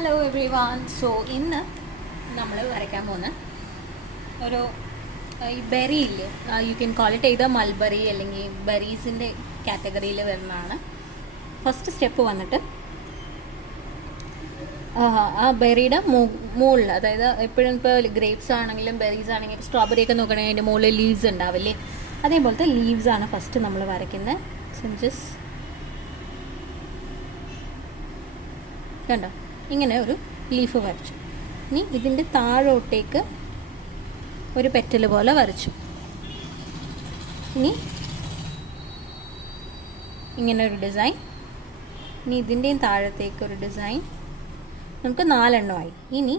Hello every one. So ഇന്ന് നമ്മൾ വരയ്ക്കാൻ പോകുന്ന ഒരു ഈ ബെറി ഇല്ലേ, യു ക്യാൻ കോൾ ഇറ്റ് ചെയ്ത മൾബറി അല്ലെങ്കിൽ ബെറീസിൻ്റെ കാറ്റഗറിയിൽ വരുന്നതാണ്. ഫസ്റ്റ് സ്റ്റെപ്പ് വന്നിട്ട് ആ ബെറിയുടെ മുകളിൽ, അതായത് എപ്പോഴും ഇപ്പോൾ ഗ്രേപ്സ് ആണെങ്കിലും ബെറീസ് ആണെങ്കിലും സ്ട്രോബെറി ഒക്കെ നോക്കണമെങ്കിൽ അതിൻ്റെ മുകളിൽ ലീവ്സ് ഉണ്ടാവില്ലേ, അതേപോലത്തെ ലീവ്സാണ് ഫസ്റ്റ് നമ്മൾ വരയ്ക്കുന്നത്. ജസ്റ്റ് കണ്ടോ, ഇങ്ങനെ ഒരു ലീഫ് വരച്ചു. ഇനി ഇതിൻ്റെ താഴോട്ടേക്ക് ഒരു പെറ്റൽ പോലെ വരച്ചു. ഇനി ഇങ്ങനെ ഒരു ഡിസൈൻ. ഇനി ഇതിൻ്റെയും താഴത്തേക്ക് ഒരു ഡിസൈൻ. നമുക്ക് 4 എണ്ണമായി. ഇനി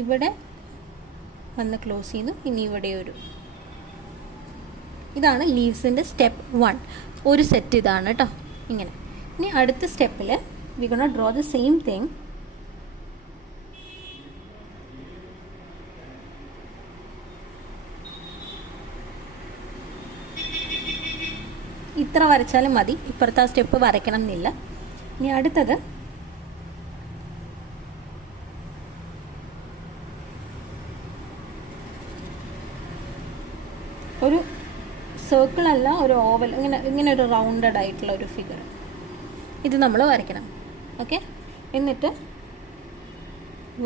ഇവിടെ വന്ന് ക്ലോസ് ചെയ്തു. ഇനി ഇവിടെ ഇതാണ് ലീവ്സിൻ്റെ സ്റ്റെപ്പ് 1. ഒരു സെറ്റ് ഇതാണ് കേട്ടോ, ഇങ്ങനെ. ഇനി അടുത്ത സ്റ്റെപ്പിൽ we're going to draw the same thing. ഇത്ര വരച്ചാലും മതി, ഇപ്പുറത്തെ ആ സ്റ്റെപ്പ് വരയ്ക്കണം എന്നില്ല. ഇനി അടുത്തത് ഒരു സർക്കിൾ അല്ല, ഒരു ഓവൽ, ഇങ്ങനെ ഒരു റൗണ്ടഡ് ആയിട്ടുള്ള ഒരു ഫിഗർ ഇത് നമ്മൾ വരയ്ക്കണം. ഓക്കെ, എന്നിട്ട്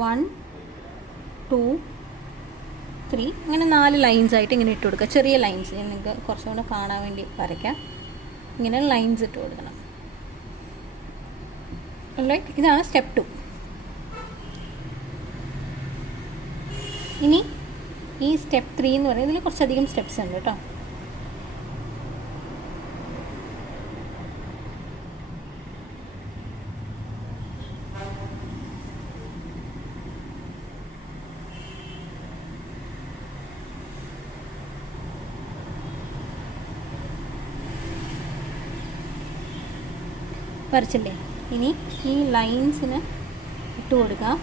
1 2 3 അങ്ങനെ 4 ലൈൻസ് ആയിട്ട് ഇങ്ങനെ ഇട്ട് കൊടുക്കുക. ചെറിയ ലൈൻസ്, നിങ്ങൾക്ക് കുറച്ചും കൂടെ കാണാൻ വേണ്ടി വരയ്ക്കാം. ഇങ്ങനെ ലൈൻസ് ഇട്ട് കൊടുക്കണം. ലൈക്ക് ഇതാണ് സ്റ്റെപ്പ് 2. ഇനി ഈ സ്റ്റെപ്പ് 3 എന്ന് പറയുന്നത് ഇതിൽ കുറച്ചധികം സ്റ്റെപ്സ് ഉണ്ട് കേട്ടോ. വരച്ചില്ലേ? ഇനി ഈ ലൈൻസിന് ഇട്ട് കൊടുക്കാം.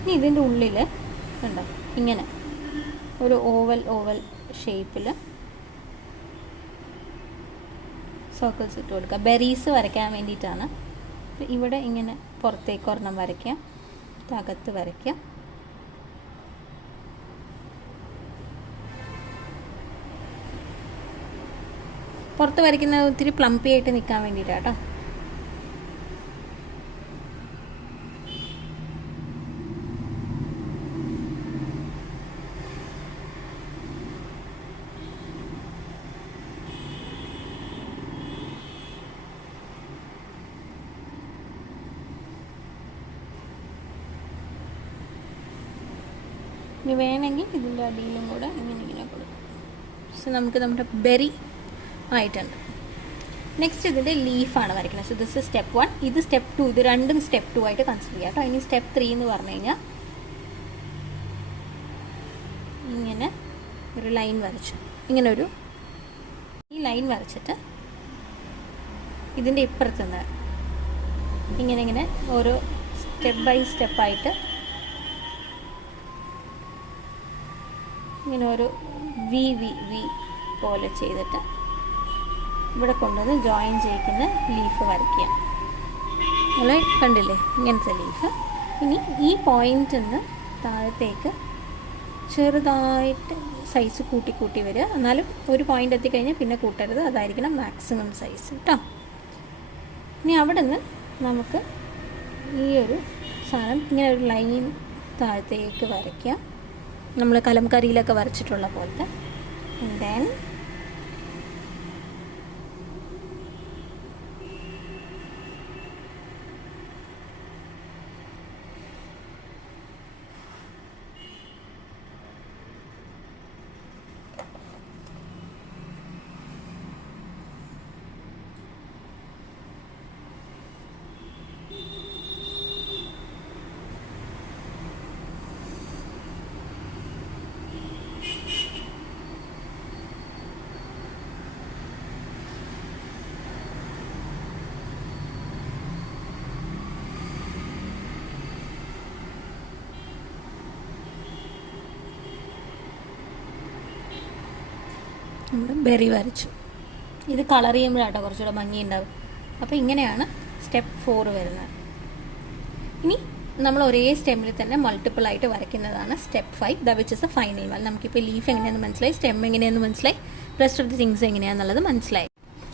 ഇനി ഇതിൻ്റെ ഉള്ളിൽ കണ്ടോ, ഇങ്ങനെ ഒരു ഓവൽ ഷേപ്പിൽ സർക്കിൾസ് ഇട്ട് കൊടുക്കുക. ബെറീസ് വരയ്ക്കാൻ വേണ്ടിയിട്ടാണ്. ഇവിടെ ഇങ്ങനെ പുറത്തേക്ക് ഒരെണ്ണം വരയ്ക്കാം, അകത്ത് വരയ്ക്കാം. പുറത്ത് വരയ്ക്കുന്ന ഒത്തിരി പ്ലംപി ആയിട്ട് നിൽക്കാൻ വേണ്ടിയിട്ടാണ് കേട്ടോ. ഇനി വേണമെങ്കിൽ ഇതിൻ്റെ അടിയിലും കൂടെ ഇങ്ങനെ കൊടുക്കും. സോ നമുക്ക് നമ്മുടെ ബെറി ആയിട്ടുണ്ട്. നെക്സ്റ്റ് ഇതിൻ്റെ ലീഫാണ് വരയ്ക്കുന്നത്. സോ ദിസ് സ്റ്റെപ്പ് 1, ഇത് സ്റ്റെപ്പ് 2. ഇത് രണ്ടും സ്റ്റെപ്പ് 2 ആയിട്ട് കൺസിഡർ ചെയ്യാം കേട്ടോ. ഇനി സ്റ്റെപ്പ് 3 എന്ന് പറഞ്ഞു കഴിഞ്ഞാൽ ഇങ്ങനെ ഒരു ലൈൻ വരച്ചു. ഈ ലൈൻ വരച്ചിട്ട് ഇതിൻ്റെ ഇപ്പുറത്തുനിന്ന് ഇങ്ങനെ ഓരോ സ്റ്റെപ്പ് ബൈ സ്റ്റെപ്പായിട്ട് ഇങ്ങനെ ഒരു വി പോലെ ചെയ്തിട്ട് ഇവിടെ കൊണ്ടുവന്ന് ജോയിൻ ചെയ്യിക്കുന്ന ലീഫ് വരയ്ക്കുക. നിങ്ങൾ കണ്ടില്ലേ, ഇങ്ങനത്തെ ലീഫ്. ഇനി ഈ പോയിന്റിൽ നിന്ന് താഴത്തേക്ക് ചെറുതായിട്ട് സൈസ് കൂട്ടി വരിക. എന്നാലും ഒരു പോയിന്റ് എത്തിക്കഴിഞ്ഞാൽ പിന്നെ കൂട്ടരുത്, അതായിരിക്കണം മാക്സിമം സൈസ് കേട്ടോ. ഇനി അവിടെ നിന്ന് നമുക്ക് ഈ ഒരു സാധനം ഇങ്ങനെ ഒരു ലൈൻ താഴത്തേക്ക് വരയ്ക്കുക, നമ്മൾ കലംകാരിയിലൊക്കെ വരച്ചിട്ടുള്ള പോലത്തെ. ആൻഡ് ദെൻ ബെറി വരച്ചു. ഇത് കളർ ചെയ്യുമ്പോഴാട്ടോ കുറച്ചുകൂടെ ഭംഗി ഉണ്ടാവും. അപ്പോൾ ഇങ്ങനെയാണ് സ്റ്റെപ്പ് 4 വരുന്നത്. ഇനി നമ്മൾ ഒരേ സ്റ്റെമ്മിൽ തന്നെ മൾട്ടിപ്പിൾ ആയിട്ട് വരയ്ക്കുന്നതാണ് step 5, which is a final one. നമുക്കിപ്പോൾ ലീഫ് എങ്ങനെയാണെന്ന് മനസ്സിലായി, സ്റ്റെം എങ്ങനെയാണെന്ന് മനസ്സിലായി, റെസ്റ്റ് ഓഫ് ദി തിങ്സ് എങ്ങനെയാണെന്നുള്ളത് മനസ്സിലായി.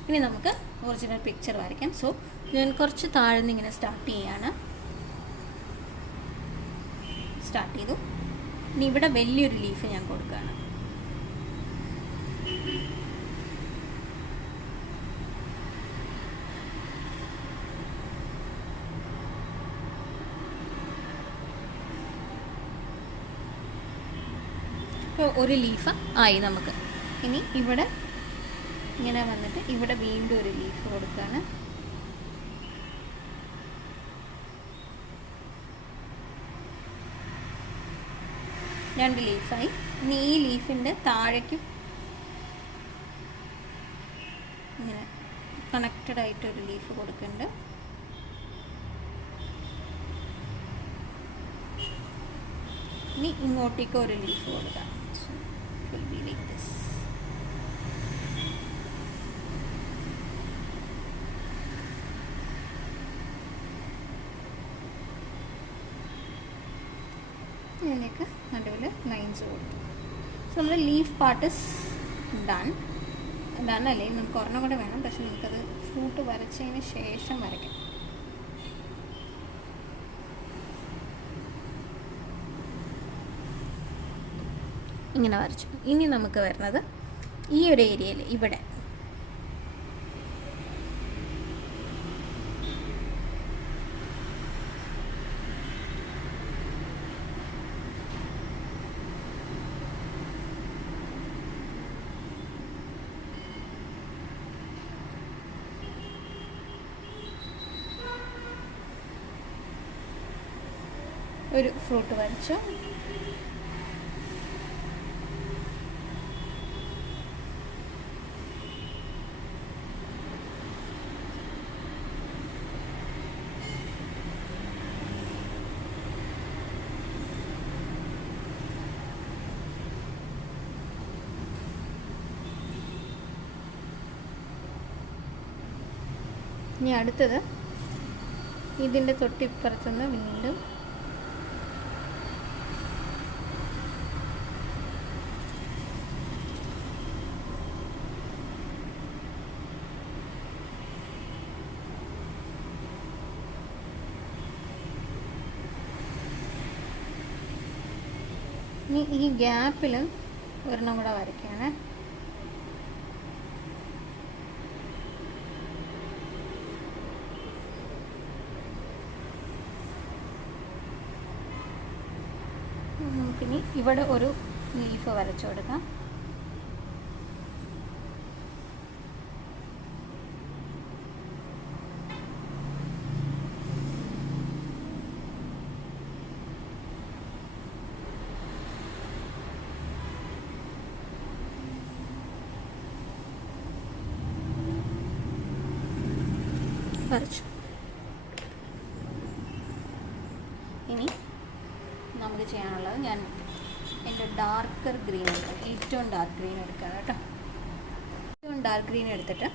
ഇനി നമുക്ക് ഒറിജിനൽ പിക്ചർ വരയ്ക്കാം. സോ ഞാൻ കുറച്ച് താഴ്ന്ന് ഇങ്ങനെ സ്റ്റാർട്ട് ചെയ്യാണ്. സ്റ്റാർട്ട് ചെയ്തു. ഇനി ഇവിടെ വലിയൊരു ലീഫ് ഞാൻ കൊടുക്കുകയാണ്. ഒരു ലീഫ് ആയി നമുക്ക്. ഇനി ഇവിടെ ഇങ്ങനെ വന്നിട്ട് ഇവിടെ വീണ്ടും ഒരു ലീഫ് കൊടുക്കുകയാണ്. രണ്ട് ലീഫായി. ഇനി ഈ ലീഫിൻ്റെ താഴേക്കും ഇങ്ങനെ കണക്റ്റഡ് ആയിട്ടൊരു ലീഫ് കൊടുക്കുന്നുണ്ട്. ഇനി ഇങ്ങോട്ടേക്ക് ഒരു ലീഫ് കൊടുക്കാം. Will be like this. ഇതിലേക്ക് നടുവിൽ ലൈൻസ് കൊടുത്തു. സോ നമ്മൾ leaf part is done. Done അല്ലേ, നമുക്ക് ഒരെണ്ണം കൂടെ വേണം. പക്ഷെ നമുക്കത് ഫ്രൂട്ട് വരച്ചതിന് ശേഷം വരയ്ക്കാം. ഇങ്ങനെ വരച്ചു. ഇനി നമുക്ക് വരുന്നത് ഈ ഒരു ഏരിയയിൽ ഇവിടെ ഒരു ഫ്രൂട്ട് വരച്ചു. ഇനി അടുത്തത് ഇതിൻ്റെ തൊട്ടിപ്പുറത്തുനിന്ന് വീണ്ടും ഇനി ഈ ഗ്യാപ്പിൽ ഒരെണ്ണം കൂടെ വരയ്ക്കുകയാണ്. നമുക്കിനി ഇവിടെ ഒരു ലീഫ് വരച്ചു കൊടുക്കാം. വരച്ചു. ഇനി നമുക്ക് ചെയ്യാനുള്ളത്, ഞാൻ എൻ്റെ ഡാർക്കർ ഗ്രീൻ എടുക്കാം. ഏറ്റവും ഡാർക്ക് ഗ്രീൻ എടുക്കാം കേട്ടോ. ഏറ്റവും ഡാർക്ക് ഗ്രീൻ എടുത്തിട്ട്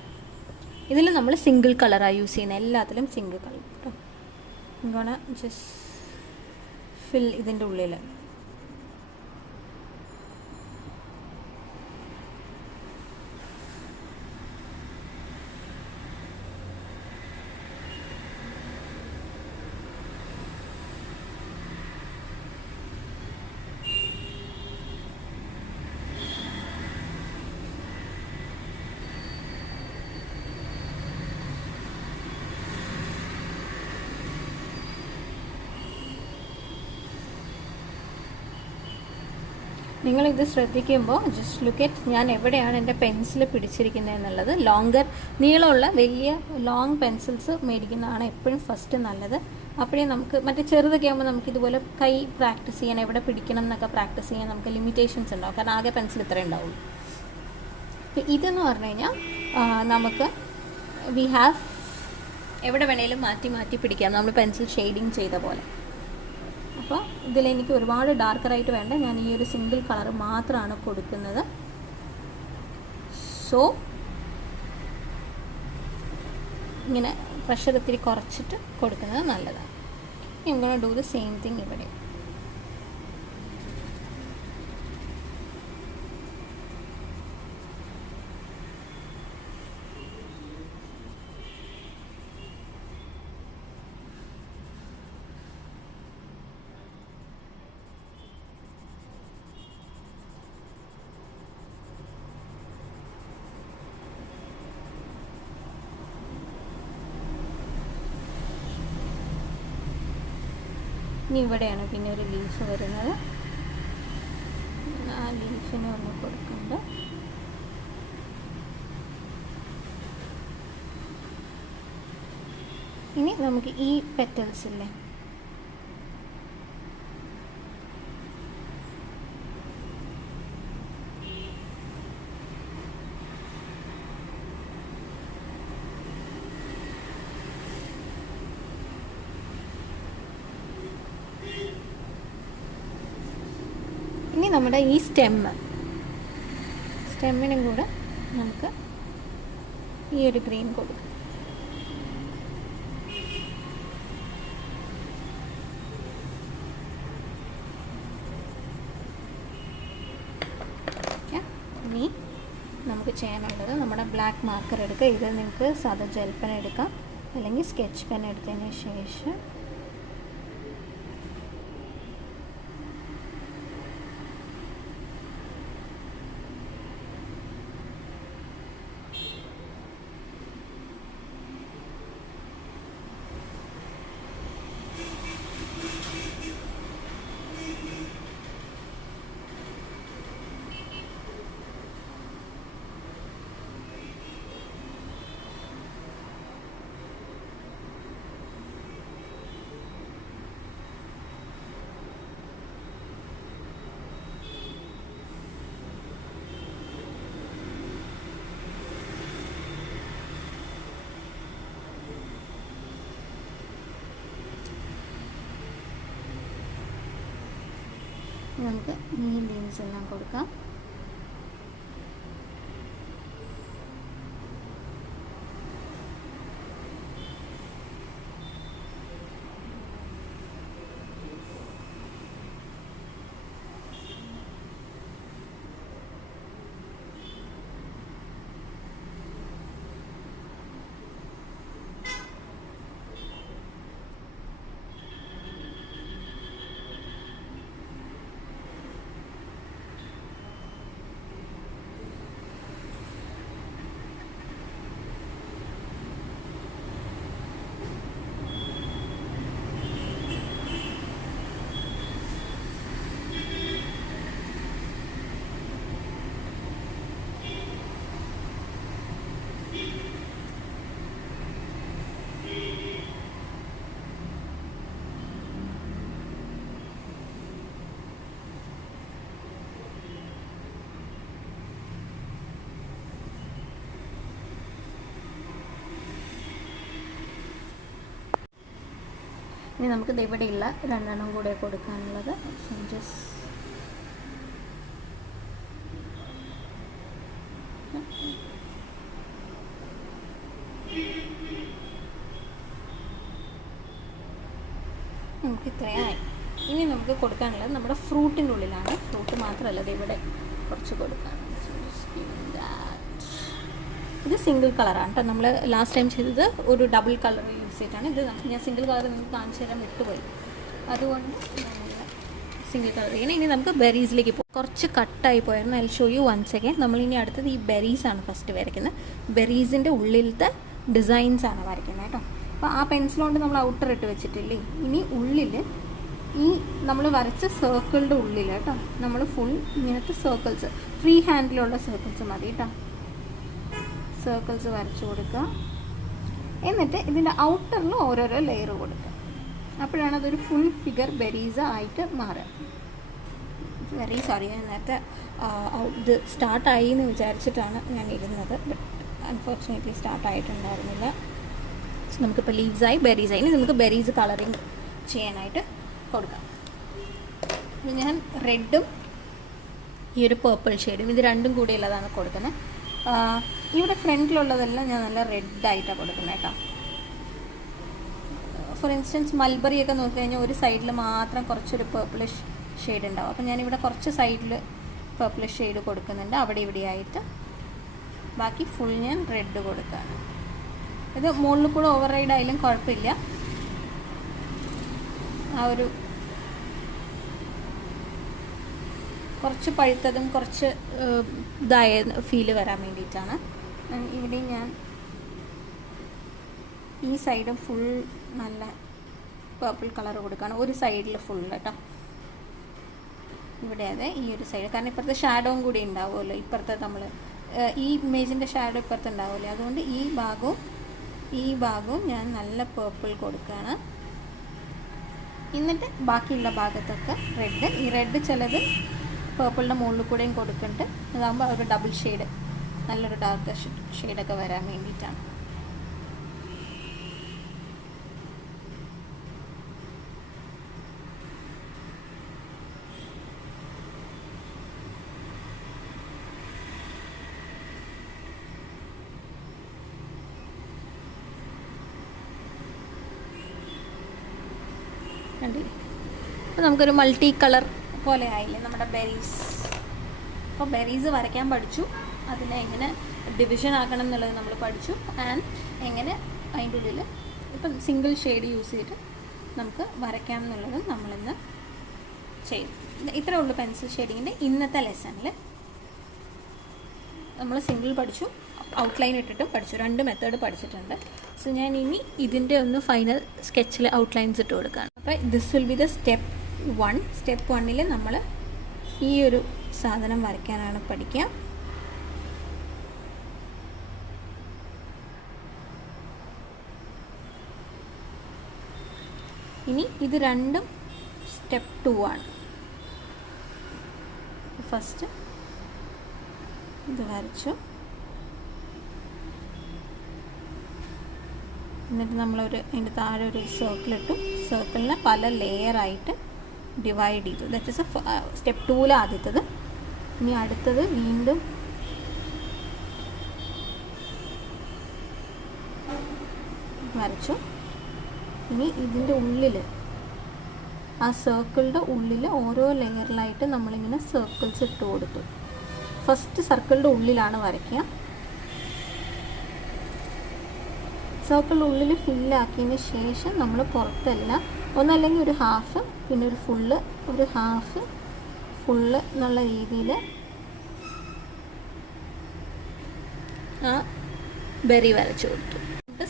ഇതിൽ നമ്മൾ സിംഗിൾ കളറാണ് യൂസ് ചെയ്യുന്നത്. എല്ലാത്തിലും സിംഗിൾ കളർ കേട്ടോ. ഇങ്ങനെ ജസ്റ്റ് ഫിൽ ഇതിൻ്റെ ഉള്ളിൽ നിങ്ങളിത് ശ്രദ്ധിക്കുമ്പോൾ ജസ്റ്റ് ലുക്ക് അറ്റ് ഞാൻ എവിടെയാണ് എൻ്റെ പെൻസിൽ പിടിച്ചിരിക്കുന്നത് എന്നുള്ളത്. നീളമുള്ള വലിയ ലോങ് പെൻസിൽസ് മേടിക്കുന്നതാണ് എപ്പോഴും ഫസ്റ്റ് നല്ലത്. അപ്പോഴേ നമുക്ക് മറ്റേ ചെറുതൊക്കെ ആകുമ്പോൾ നമുക്ക് ഇതുപോലെ കൈ പ്രാക്ടീസ് ചെയ്യാൻ, എവിടെ പിടിക്കണം എന്നൊക്കെ പ്രാക്ടീസ് ചെയ്യാൻ നമുക്ക് ലിമിറ്റേഷൻസ് ഉണ്ടാവും. കാരണം ആകെ പെൻസിൽ ഇത്രേ ഉണ്ടാവുള്ളൂ. അപ്പോൾ ഇതെന്ന് പറഞ്ഞു കഴിഞ്ഞാൽ നമുക്ക് എവിടെ വേണേലും മാറ്റി മാറ്റി പിടിക്കാം, നമ്മൾ പെൻസിൽ ഷെയ്ഡിങ് ചെയ്ത പോലെ. അപ്പോൾ ഇതിലെനിക്ക് ഒരുപാട് ഡാർക്കറായിട്ട് വേണ്ട, ഞാൻ ഈ ഒരു സിംഗിൾ കളർ മാത്രമാണ് കൊടുക്കുന്നത്. സോ ഇങ്ങനെ പ്രഷർ ഇത്തിരി കുറച്ചിട്ട് കൊടുക്കുന്നത് നല്ലതാണ്. I'm going to do the same thing ഇവിടെ. ഇനി ഇവിടെയാണ് പിന്നെ ഒരു ലീഫ് വരുന്നത്. ആ ലീഫിന് ഒന്ന് കൊടുക്കുന്നുണ്ട്. ഇനി നമുക്ക് ഈ പെറ്റൽസ് ഇല്ലേ, ഇനി നമ്മുടെ ഈ സ്റ്റെമ്മിനും കൂടെ നമുക്ക് ഈ ഒരു ഗ്രീൻ കൊടുക്കാം. ഇനി നമുക്ക് ചെയ്യാനുള്ളത് നമ്മുടെ ബ്ലാക്ക് മാർക്കർ എടുക്കുക. ഇത് നിങ്ങൾക്ക് സാധാ ജെൽ പെൻ എടുക്കാം, അല്ലെങ്കിൽ സ്കെച്ച് പെൻ എടുത്തതിന് ശേഷം നമുക്ക് ഈ ലീവ്സ് എല്ലാം കൊടുക്കാം. ഇനി നമുക്ക് ഇവിടെയുള്ള രണ്ടെണ്ണം കൂടെ കൊടുക്കാനുള്ളത്. നമുക്ക് ഇത്രയായി. ഇനി നമുക്ക് കൊടുക്കാനുള്ളത് നമ്മുടെ ഫ്രൂട്ടിൻ്റെ ഉള്ളിലാണ്. ഫ്രൂട്ട് മാത്രമല്ല, ഇവിടെ കുറച്ച് കൊടുക്കാനുണ്ട്. ഇത് സിംഗിൾ കളറാണ് കേട്ടോ. നമ്മൾ ലാസ്റ്റ് ടൈം ചെയ്തത് ഒരു ഡബിൾ കളർ യൂസ് ചെയ്തിട്ടാണ്. ഇത് ഞാൻ സിംഗിൾ കളർ നിങ്ങൾക്ക് കാണിച്ചു തരാൻ വിട്ടുപോയി, അതുകൊണ്ട് സിംഗിൾ കളർ ചെയ്യണം. ഇനി നമുക്ക് ബെറീസിലേക്ക് പോകും. കുറച്ച് കട്ടായി പോയായിരുന്നു. I show you once again. നമ്മളിനി അടുത്തത് ഈ ബെറീസാണ് ഫസ്റ്റ് വരയ്ക്കുന്നത്. ബെറീസിൻ്റെ ഉള്ളിലത്തെ ഡിസൈൻസാണ് വരയ്ക്കുന്നത് കേട്ടോ. അപ്പോൾ ആ പെൻസിലുകൊണ്ട് നമ്മൾ ഔട്ടർ ഇട്ട് വെച്ചിട്ടില്ലേ, ഇനി ഉള്ളിൽ ഈ നമ്മൾ വരച്ച സർക്കിളിൻ്റെ ഉള്ളിൽ കേട്ടോ നമ്മൾ ഫുൾ ഇങ്ങനത്തെ സർക്കിൾസ്, ഫ്രീ ഹാൻഡിലുള്ള സർക്കിൾസ് മതി കേട്ടോ. സർക്കിൾസ് വരച്ചു കൊടുക്കുക. എന്നിട്ട് ഇതിൻ്റെ ഔട്ടറിൽ ഓരോരോ ലെയർ കൊടുക്കുക. അപ്പോഴാണ് അതൊരു ഫുൾ ഫിഗർ ബെറീസ ആയിട്ട് മാറുക. വെരി സോറി, ഞാൻ നേരത്തെ ഇത് സ്റ്റാർട്ടായി എന്ന് വിചാരിച്ചിട്ടാണ് ഞാൻ ഇരുന്നത്. But unfortunately സ്റ്റാർട്ടായിട്ടുണ്ടായിരുന്നില്ല. സോ നമുക്കിപ്പോൾ ലീവ്സായി, ബെറീസായി. ഇനി നമുക്ക് ബെറീസ് കളറിങ് ചെയ്യാനായിട്ട് കൊടുക്കാം. അപ്പോൾ ഞാൻ റെഡും ഈ ഒരു പേർപ്പിൾ ഷെയ്ഡും ഇത് രണ്ടും കൂടിയുള്ളതാണ് കൊടുക്കുന്നത്. ഇവിടെ ഫ്രണ്ടിലുള്ളതെല്ലാം ഞാൻ നല്ല റെഡായിട്ടാണ് കൊടുക്കുന്നത് കേട്ടോ. ഫോർ ഇൻസ്റ്റൻസ് മൽബറി ഒക്കെ നോക്കിക്കഴിഞ്ഞാൽ ഒരു സൈഡിൽ മാത്രം കുറച്ചൊരു പേർപ്പിളിഷ് ഷെയ്ഡ് ഉണ്ടാവും. അപ്പോൾ ഞാനിവിടെ കുറച്ച് സൈഡിൽ പേർപ്പിളിഷ് ഷെയ്ഡ് കൊടുക്കുന്നുണ്ട്, അവിടെ ഇവിടെയായിട്ട്. ബാക്കി ഫുൾ ഞാൻ റെഡ് കൊടുക്കുകയാണ്. ഇത് മുകളിൽ കൂടെ ഓവർ റൈഡ് ആയാലും കുഴപ്പമില്ല. ആ ഒരു കുറച്ച് പഴുത്തതും കുറച്ച് ഇതായ ഫീല് വരാൻ വേണ്ടിയിട്ടാണ്. ഇവിടെ ഞാൻ ഈ സൈഡും ഫുൾ നല്ല പേർപ്പിൾ കളർ കൊടുക്കുകയാണ്, ഒരു സൈഡിൽ ഫുൾ കേട്ടോ. ഇവിടെ അതെ ഈ ഒരു സൈഡ്, കാരണം ഇപ്പുറത്തെ ഷാഡോവും കൂടി ഉണ്ടാവുമല്ലോ. ഇപ്പുറത്തെ നമ്മൾ ഈ ഇമേജിൻ്റെ ഷാഡോ ഇപ്പുറത്ത് ഉണ്ടാവുമല്ലോ, അതുകൊണ്ട് ഈ ഭാഗവും ഞാൻ നല്ല പേർപ്പിൾ കൊടുക്കുകയാണ്. എന്നിട്ട് ബാക്കിയുള്ള ഭാഗത്തൊക്കെ റെഡ്, ഈ റെഡ് ചിലത് പേർപ്പിളിൻ്റെ മുകളിൽ കൂടെയും കൊടുക്കുന്നുണ്ട്. അതാകുമ്പോൾ ഒരു ഡബിൾ ഷെയ്ഡ്, നല്ലൊരു ഡാർക്ക് ഷെയ്ഡൊക്കെ വരാൻ വേണ്ടിയിട്ടാണ്. കണ്ടില്ലേ, അപ്പോൾ നമുക്കൊരു മൾട്ടി കളർ പോലെ ആയില്ലേ നമ്മുടെ ബെറീസ്. അപ്പോൾ ബെറീസ് വരയ്ക്കാൻ പഠിച്ചു, അതിനെ എങ്ങനെ ഡിവിഷൻ ആക്കണം എന്നുള്ളത് നമ്മൾ പഠിച്ചു. ആൻഡ് എങ്ങനെ അതിൻ്റെ ഉള്ളിൽ ഇപ്പം സിംഗിൾ ഷെയ്ഡ് യൂസ് ചെയ്തിട്ട് നമുക്ക് വരയ്ക്കാം എന്നുള്ളതും നമ്മളിന്ന് ചെയ്തു. ഇത്രേ ഉള്ളൂ പെൻസിൽ ഷെയ്ഡിങ്ങിൻ്റെ ഇന്നത്തെ ലെസണിൽ. നമ്മൾ സിംഗിൾ പഠിച്ചു, ഔട്ട്ലൈൻ ഇട്ടിട്ടും പഠിച്ചു, 2 മെത്തേഡ് പഠിച്ചിട്ടുണ്ട്. സോ ഞാൻ ഇനി ഇതിൻ്റെ ഒന്ന് ഫൈനൽ സ്കെച്ചിൽ ഔട്ട്ലൈൻസ് ഇട്ട് കൊടുക്കുകയാണ്. അപ്പോൾ this will be the step 1. Step 1 നമ്മൾ ഈ ഒരു സാധനം വരയ്ക്കാനാണ് പഠിക്കുക. ഇനി ഇത് രണ്ടും സ്റ്റെപ്പ് 2 ആണ്. ഫസ്റ്റ് ഇത് വരച്ചു, എന്നിട്ട് നമ്മളൊരു അതിൻ്റെ താഴെ ഒരു സർക്കിൾ ഇട്ടു. സർക്കിളിനെ പല ലെയറായിട്ട് ഡിവൈഡ് ചെയ്തു. ദാറ്റ് ഈസ് സ്റ്റെപ്പ് 2 ആദ്യത്തത്. ഇനി അടുത്തത് വീണ്ടും വരച്ചു. ഇനി ഇതിൻ്റെ ഉള്ളിൽ, ആ സർക്കിളിൻ്റെ ഉള്ളിൽ ഓരോ ലെയറിലായിട്ട് നമ്മളിങ്ങനെ സർക്കിൾസ് ഇട്ട് കൊടുത്തു. ഫസ്റ്റ് സർക്കിളിൻ്റെ ഉള്ളിലാണ് വരയ്ക്കുക. സർക്കിളിൻ്റെ ഉള്ളിൽ ഫില്ലാക്കിയതിന് ശേഷം നമ്മൾ പുറത്തെല്ലാം ഒന്നല്ലെങ്കിൽ ഒരു ഹാഫ്, പിന്നെ ഒരു ഫുള്ള്, ഒരു ഹാഫ്, ഫുള്ള് എന്നുള്ള രീതിയിൽ ആ ബെറി വരച്ചു കൊടുത്തു.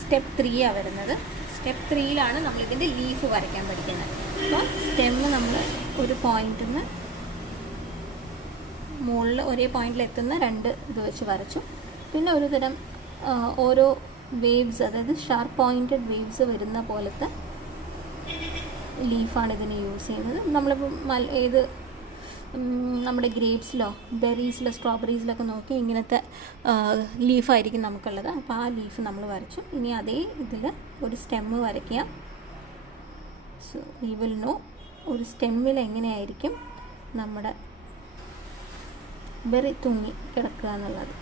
സ്റ്റെപ്പ് 3 വരുന്നത്. സ്റ്റെപ്പ് 3 നമ്മളിതിൻ്റെ ലീഫ് വരയ്ക്കാൻ പഠിക്കുന്നത്. അപ്പോൾ സ്റ്റെമ്മ് നമ്മൾ ഒരു പോയിന്റിൽ നിന്ന് മുകളിൽ ഒരേ പോയിന്റിൽ എത്തുന്ന 2 ഇത് വെച്ച് വരച്ചു. പിന്നെ ഒരു തരം ഓരോ വേവ്സ്, അതായത് ഷാർപ്പ് പോയിൻറ്റഡ് വേവ്സ് വരുന്ന പോലത്തെ ലീഫാണ് ഇതിന് യൂസ് ചെയ്യുന്നത്. നമ്മളിപ്പോൾ ഏത് നമ്മുടെ ഗ്രേപ്സിലോ ബെറീസിലോ സ്ട്രോബെറീസിലൊക്കെ നോക്കി ഇങ്ങനത്തെ ലീഫായിരിക്കും നമുക്കുള്ളത്. അപ്പോൾ ആ ലീഫ് നമ്മൾ വരച്ചു. ഇനി അതേ ഇതിൽ ഒരു സ്റ്റെമ്മ് വരയ്ക്കുക. സോ വി വിൽ നോ ഒരു സ്റ്റെമ്മിൽ എങ്ങനെയായിരിക്കും നമ്മുടെ ബെറി തൂങ്ങി കിടക്കുക എന്നുള്ളത്.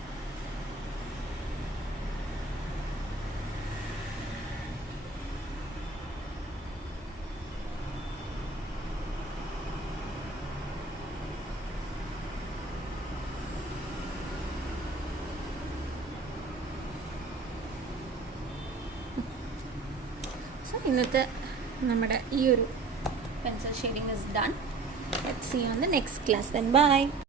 സോ ഇന്നത്തെ നമ്മുടെ ഈ ഒരു pencil shading is done. Let's see on the next class. Then by.